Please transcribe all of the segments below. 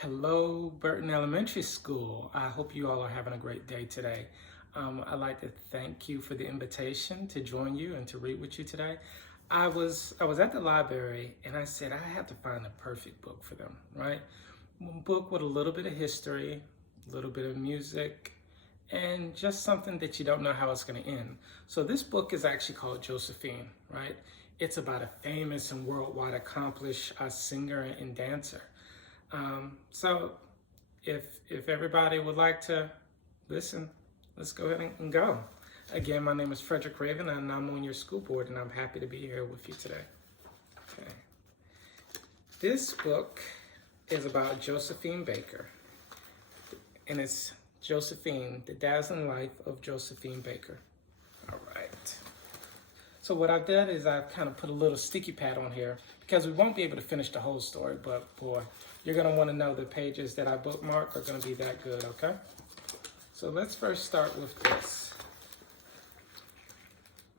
Hello, Burton Elementary School. I hope you all are having a great day today. I'd like to thank you for the invitation to join you and to read with you today. I was at the library and I said I have to find the perfect book for them, right? A book with a little bit of history, a little bit of music, and just something that you don't know how it's going to end. So this book is actually called Josephine, right? It's about a famous and worldwide accomplished singer and dancer. So if everybody would like to listen, let's go ahead and go. Again, my name is Frederick Raven and I'm on your school board and I'm happy to be here with you today. Okay. This book is about Josephine Baker and it's Josephine, the Dazzling Life of Josephine Baker. All right. So what I've done is I've kind of put a little sticky pad on here because we won't be able to finish the whole story, but boy, you're going to want to know the pages that I bookmark are going to be that good, okay? So let's first start with this.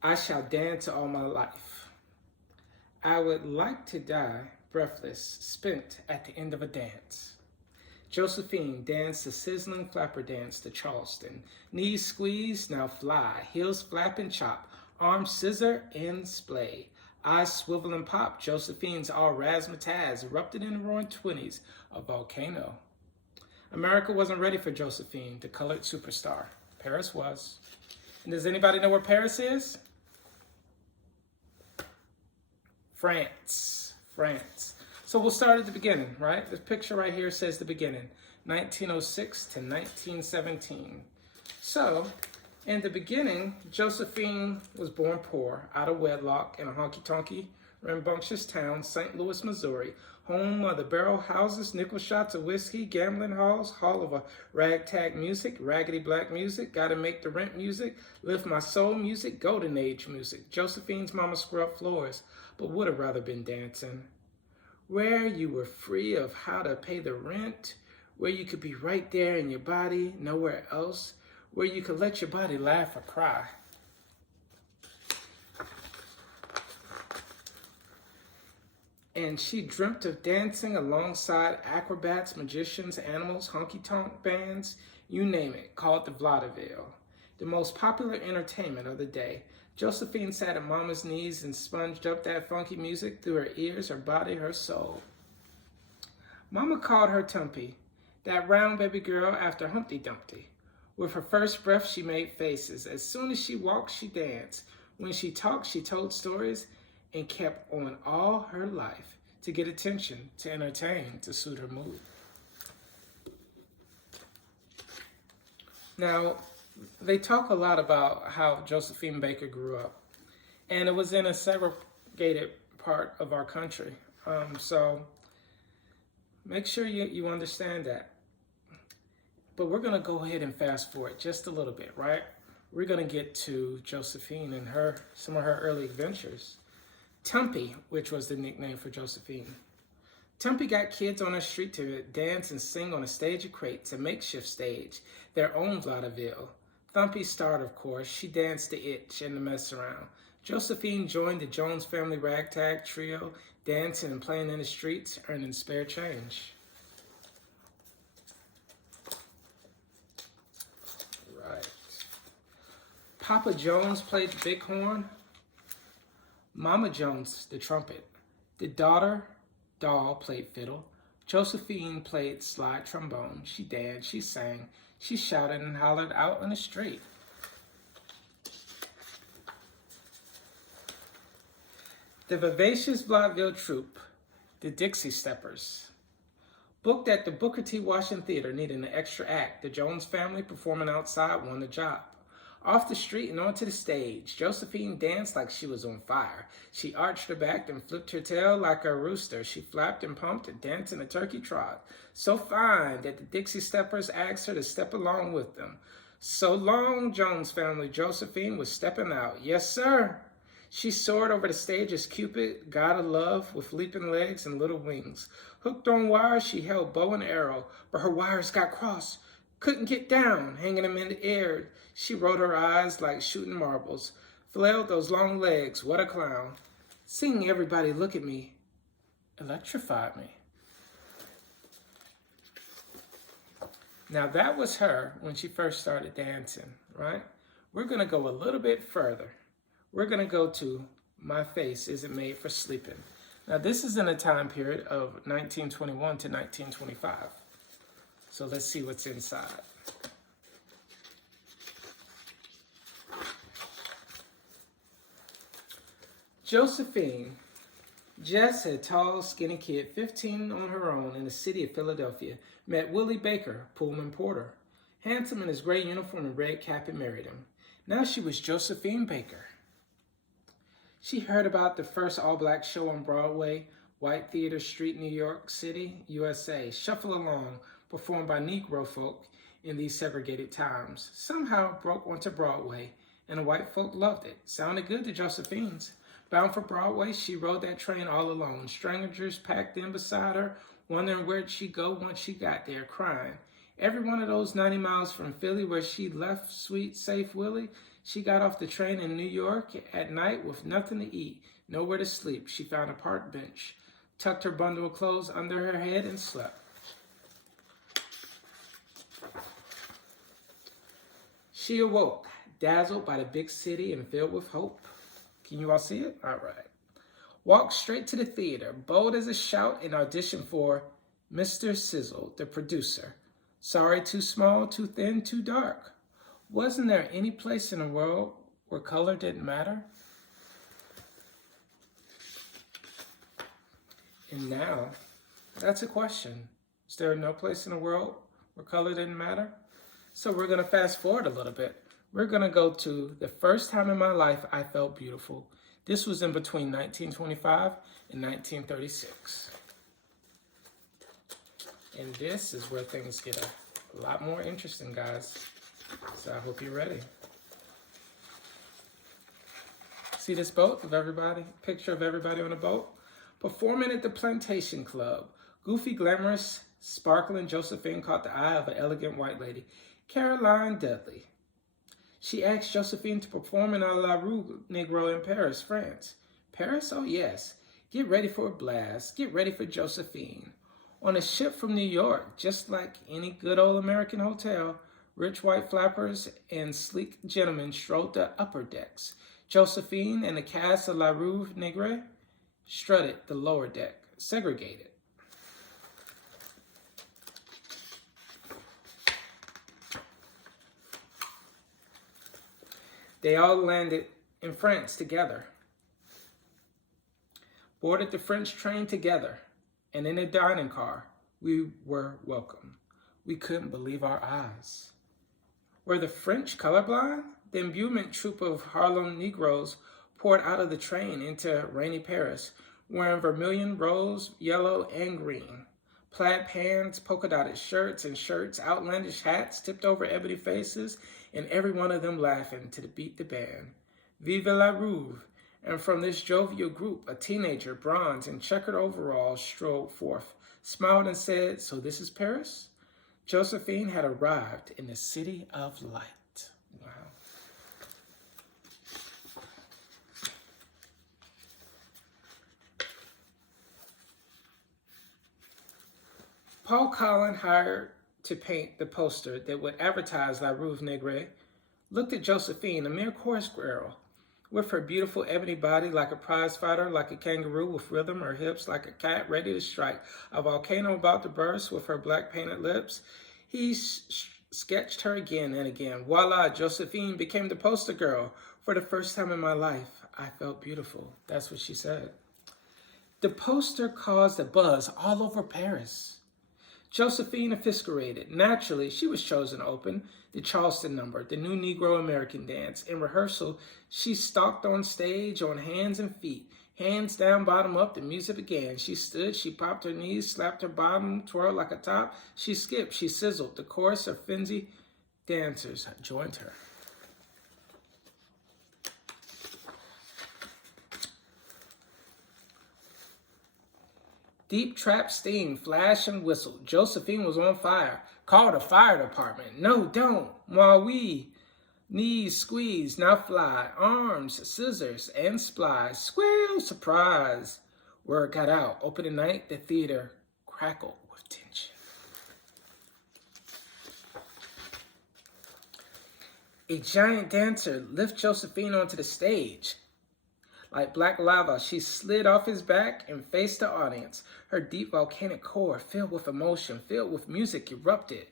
I shall dance all my life. I would like to die breathless, spent at the end of a dance. Josephine danced the sizzling flapper dance to Charleston. Knees squeeze, now fly, heels flap and chop, arms scissor and splay. Eyes swivel and pop, Josephine's all razzmatazz erupted in the roaring 20s, a volcano. America wasn't ready for Josephine, the colored superstar. Paris was. And does anybody know where Paris is? France. So we'll start at the beginning, right? This picture right here says the beginning, 1906 to 1917. So, in the beginning, Josephine was born poor, out of wedlock, in a honky-tonky, rambunctious town, St. Louis, Missouri, home of the barrel houses, nickel shots of whiskey, gambling halls, hall of a ragtag music, raggedy black music, gotta make the rent music, lift my soul music, golden age music. Josephine's mama scrubbed floors, but would have rather been dancing. Where you were free of how to pay the rent, where you could be right there in your body, nowhere else, where you could let your body laugh or cry. And she dreamt of dancing alongside acrobats, magicians, animals, honky-tonk bands, you name it, called the vaudeville. The most popular entertainment of the day. Josephine sat at Mama's knees and sponged up that funky music through her ears, her body, her soul. Mama called her Tumpy, that round baby girl after Humpty Dumpty. With her first breath, she made faces. As soon as she walked, she danced. When she talked, she told stories and kept on all her life to get attention, to entertain, to suit her mood. Now, they talk a lot about how Josephine Baker grew up, and it was in a segregated part of our country. So make sure you understand that. But we're going to go ahead and fast forward just a little bit, right? We're going to get to Josephine and some of her early adventures. Tumpy, which was the nickname for Josephine. Tumpy got kids on her street to dance and sing on a stage of crates, a makeshift stage, their own vaudeville. Thumpy starred, of course. She danced the itch and the mess around. Josephine joined the Jones family ragtag trio, dancing and playing in the streets, earning spare change. Right. Papa Jones played the bighorn. Mama Jones, the trumpet. The doll played fiddle. Josephine played slide trombone. She danced, she sang, she shouted and hollered out on the street. The vivacious vaudeville troupe, the Dixie Steppers. Booked at the Booker T. Washington Theater, needing an extra act. The Jones family performing outside won the job. Off the street and onto the stage, Josephine danced like she was on fire. She arched her back and flipped her tail like a rooster. She flapped and pumped and danced in a turkey trot. So fine that the Dixie Steppers asked her to step along with them. So long, Jones family, Josephine was stepping out. Yes, sir. She soared over the stage as Cupid, god of love, with leaping legs and little wings. Hooked on wires, she held bow and arrow, but her wires got crossed. Couldn't get down, hanging them in the air. She rolled her eyes like shooting marbles. Flailed those long legs, what a clown. Seeing everybody look at me electrified me. Now that was her when she first started dancing, right? We're going to go a little bit further. We're going to go to My Face Isn't Made for Sleeping. Now this is in a time period of 1921 to 1925. So let's see what's inside. Josephine. Jess, a tall, skinny kid, 15 on her own in the city of Philadelphia, met Willie Baker, Pullman porter. Handsome in his gray uniform and red cap, and married him. Now she was Josephine Baker. She heard about the first all-black show on Broadway, White Theater Street, New York City, USA, Shuffle Along, performed by Negro folk in these segregated times. Somehow broke onto Broadway, and the white folk loved it. Sounded good to Josephine's. Bound for Broadway, she rode that train all alone. Strangers packed in beside her, wondering where'd she go once she got there, crying. Every one of those 90 miles from Philly where she left sweet, safe Willie, she got off the train in New York at night with nothing to eat, nowhere to sleep. She found a park bench, tucked her bundle of clothes under her head, and slept. She awoke, dazzled by the big city and filled with hope. Can you all see it? All right. Walked straight to the theater, bold as a shout, and auditioned for Mr. Sizzle, the producer. Sorry, too small, too thin, too dark. Wasn't there any place in the world where color didn't matter? And now, that's a question. Is there no place in the world where color didn't matter? So we're going to fast forward a little bit. We're going to go to the first time in my life I felt beautiful. This was in between 1925 and 1936. And this is where things get a lot more interesting, guys. So I hope you're ready. See this boat of everybody? Picture of everybody on a boat? Performing at the Plantation Club. Goofy, glamorous, sparkling Josephine caught the eye of an elegant white lady, Caroline Dudley. She asked Josephine to perform in La Rue Negro in Paris, France. Paris? Oh, yes. Get ready for a blast. Get ready for Josephine. On a ship from New York, just like any good old American hotel, rich white flappers and sleek gentlemen strolled the upper decks. Josephine and the cast of La Rue Negre strutted the lower deck, segregated. They all landed in France together, boarded the French train together, and in a dining car, we were welcomed. We couldn't believe our eyes. Were the French colorblind? The imbuement troop of Harlem Negroes poured out of the train into rainy Paris, wearing vermilion, rose, yellow, and green. Plaid pants, polka-dotted shirts, outlandish hats, tipped over ebony faces, and every one of them laughing to beat the band. Vive la Rue! And from this jovial group, a teenager, bronze in checkered overalls, strode forth, smiled and said, "So this is Paris?" Josephine had arrived in the city of light. Wow. Paul Collin, hired to paint the poster that would advertise La Rue Negre, looked at Josephine, a mere chorus girl, with her beautiful ebony body like a prize fighter, like a kangaroo with rhythm, her hips like a cat ready to strike, a volcano about to burst with her black painted lips. He sketched her again and again. Voila, Josephine became the poster girl. For the first time in my life, I felt beautiful. That's what she said. The poster caused a buzz all over Paris. Josephine officiated. Naturally, she was chosen to open the Charleston number, the new Negro American dance. In rehearsal, she stalked on stage on hands and feet. Hands down, bottom up, the music began. She stood, she popped her knees, slapped her bottom, twirled like a top. She skipped, she sizzled. The chorus of frenzied dancers joined her. Deep trap steam, flash and whistle. Josephine was on fire. Call the fire department. No, don't. Moi, oui. Knees squeeze, now fly. Arms, scissors, and splice. Squeal, surprise. Word got out. Opening night, the theater crackled with tension. A giant dancer lifted Josephine onto the stage. Like black lava, she slid off his back and faced the audience. Her deep volcanic core, filled with emotion, filled with music, erupted.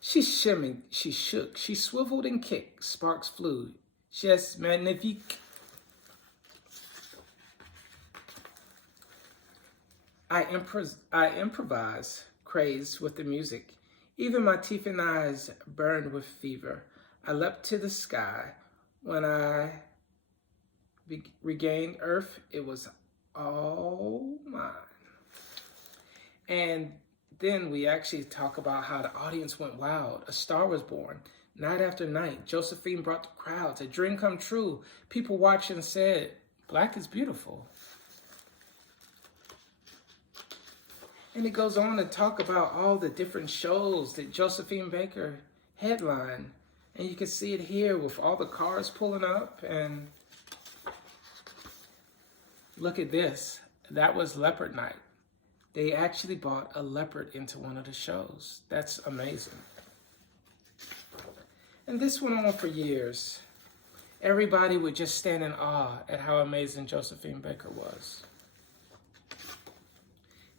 She shimmied, she shook, she swiveled and kicked. Sparks flew. Geste magnifique. I improvise, crazed with the music. Even my teeth and eyes burned with fever. I leapt to the sky. When I regained Earth, it was all mine. And then we actually talk about how the audience went wild. A star was born. Night after night, Josephine brought the crowds a dream come true. People watched and said, "Black is beautiful." And it goes on to talk about all the different shows that Josephine Baker headlined. And you can see it here with all the cars pulling up. And look at this. That was Leopard Night. They actually brought a leopard into one of the shows. That's amazing. And this went on for years. Everybody would just stand in awe at how amazing Josephine Baker was.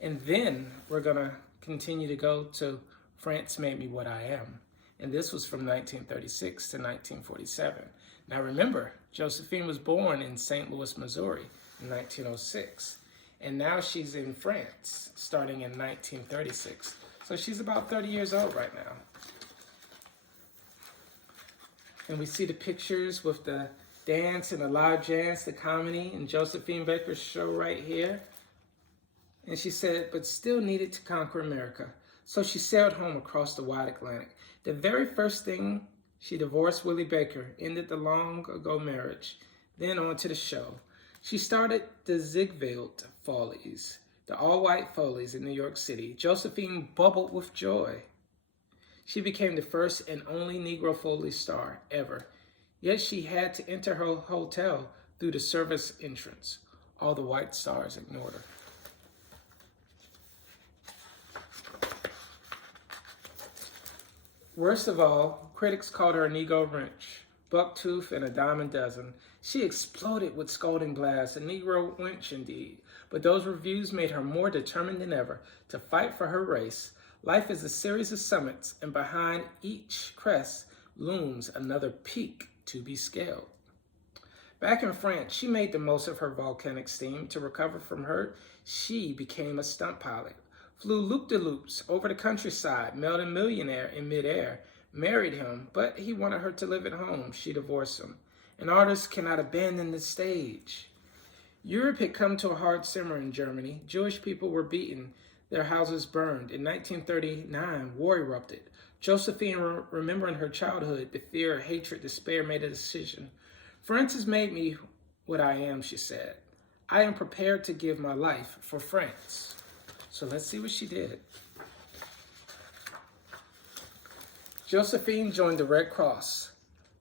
And then we're going to continue to go to France Made Me What I Am. And this was from 1936 to 1947. Now remember, Josephine was born in St. Louis, Missouri in 1906. And now she's in France starting in 1936. So she's about 30 years old right now. And we see the pictures with the dance and the live dance, the comedy, and Josephine Baker's show right here. And she said, but still needed to conquer America. So she sailed home across the wide Atlantic. The very first thing, she divorced Willie Baker, ended the long ago marriage, then on to the show. She started the Ziegfeld Follies, the all-white Follies in New York City. Josephine bubbled with joy. She became the first and only Negro Foley star ever. Yet she had to enter her hotel through the service entrance. All the white stars ignored her. Worst of all, critics called her a Negro wrench, bucktooth, and a dime a dozen. She exploded with scolding blasts, a Negro wench indeed. But those reviews made her more determined than ever to fight for her race. Life is a series of summits, and behind each crest looms another peak to be scaled. Back in France, she made the most of her volcanic steam. To recover from hurt, she became a stunt pilot. Flew loop-de-loops over the countryside, met a millionaire in midair, married him, but he wanted her to live at home. She divorced him. An artist cannot abandon the stage. Europe had come to a hard simmer in Germany. Jewish people were beaten, their houses burned. In 1939, war erupted. Josephine, remembering her childhood, the fear, hatred, despair, made a decision. France has made me what I am, she said. I am prepared to give my life for France. So let's see what she did. Josephine joined the Red Cross,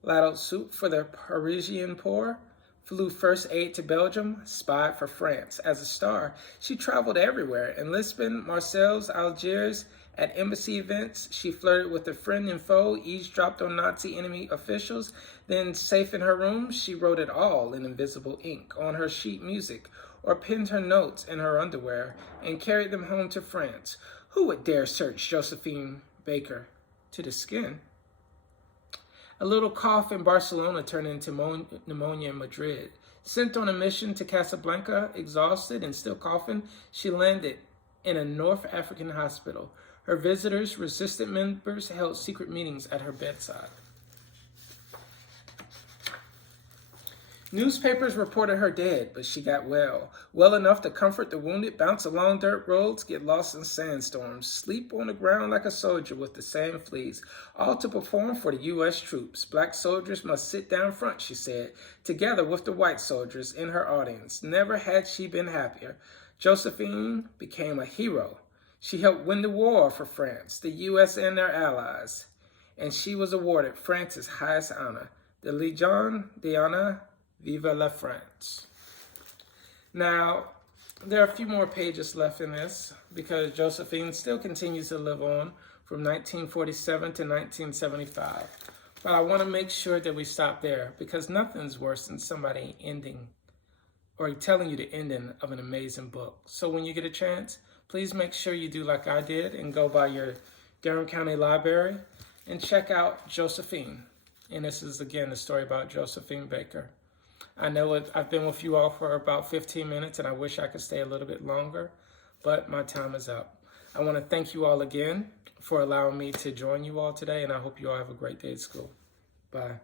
ladled soup for the Parisian poor, flew first aid to Belgium, spied for France. As a star, she traveled everywhere. In Lisbon, Marseille, Algiers, at embassy events, she flirted with a friend and foe, eavesdropped on Nazi enemy officials. Then, safe in her room, she wrote it all in invisible ink on her sheet music, or pinned her notes in her underwear and carried them home to France. Who would dare search Josephine Baker to the skin? A little cough in Barcelona turned into pneumonia in Madrid. Sent on a mission to Casablanca, exhausted and still coughing, she landed in a North African hospital. Her visitors, resistant members, held secret meetings at her bedside. Newspapers reported her dead, but she got well enough to comfort the wounded, bounce along dirt roads, get lost in sandstorms, sleep on the ground like a soldier with the sand fleas, all to perform for the U.S. troops. Black soldiers must sit down front, she said, together with the white soldiers in her audience. Never had she been happier. Josephine became a hero. She helped win the war for France, the U.S. and their allies, and she was awarded France's highest honor, the Légion d'honneur. Vive la France. Now, there are a few more pages left in this because Josephine still continues to live on from 1947 to 1975. But I want to make sure that we stop there, because nothing's worse than somebody ending or telling you the ending of an amazing book. So when you get a chance, please make sure you do like I did and go by your Durham County Library and check out Josephine. And this is, again, the story about Josephine Baker. I know I've been with you all for about 15 minutes, and I wish I could stay a little bit longer, but my time is up. I want to thank you all again for allowing me to join you all today, and I hope you all have a great day at school. Bye.